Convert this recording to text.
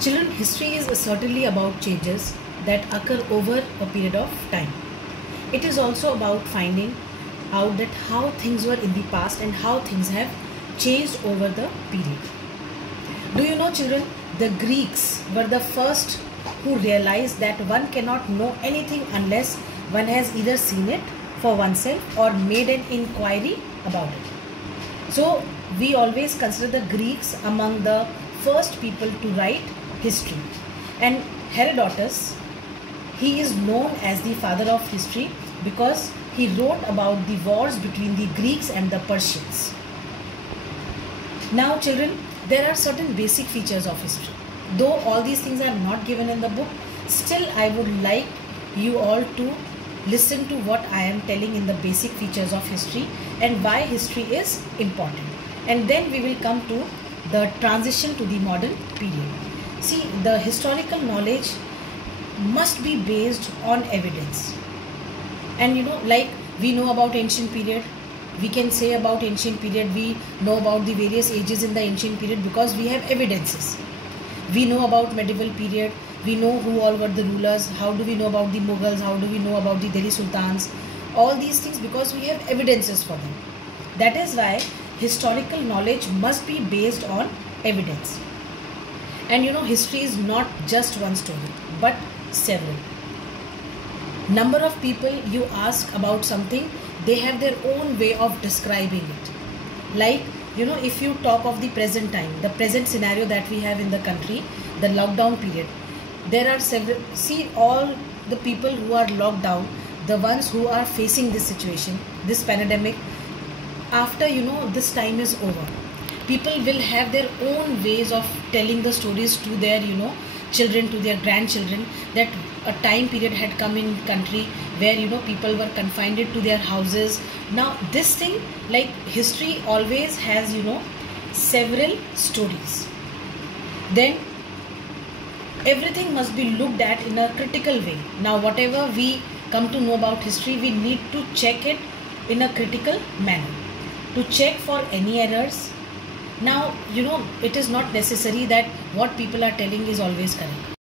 Children, history is certainly about changes that occur over a period of time. It is also about finding out that how things were in the past and how things have changed over the period. Do you know, children, the Greeks were the first who realized that one cannot know anything unless one has either seen it for oneself or made an inquiry about it. So we always consider the Greeks among the first people to write history. And Herodotus, he is known as the father of history because he wrote about the wars between the Greeks and the Persians. Now children, there are certain basic features of history. Though all these things are not given in the book, still I would like you all to listen to what I am telling in the basic features of history and why history is important. And then we will come to the transition to the modern period. See, the historical knowledge must be based on evidence. And like we know about ancient period, we can say about ancient period, we know about the various ages in the ancient period because we have evidences. We know about medieval period, we know who all were the rulers, how do we know about the Mughals, how do we know about the Delhi Sultans, all these things because we have evidences for them. That is why historical knowledge must be based on evidence. And history is not just one story but several. Number of people you ask about something, they have their own way of describing it. Like if you talk of the present time, the present scenario that we have in the country, the lockdown period, there are several, see all the people who are locked down, the ones who are facing this situation, this pandemic, after this time is over, people will have their own ways of telling the stories to their children, to their grandchildren, that a time period had come in country where people were confined to their houses. Now this thing, like history always has several stories. Then everything must be looked at in a critical way. Now whatever we come to know about history, we need to check it in a critical manner, to check for any errors. Now it is not necessary that what people are telling is always correct.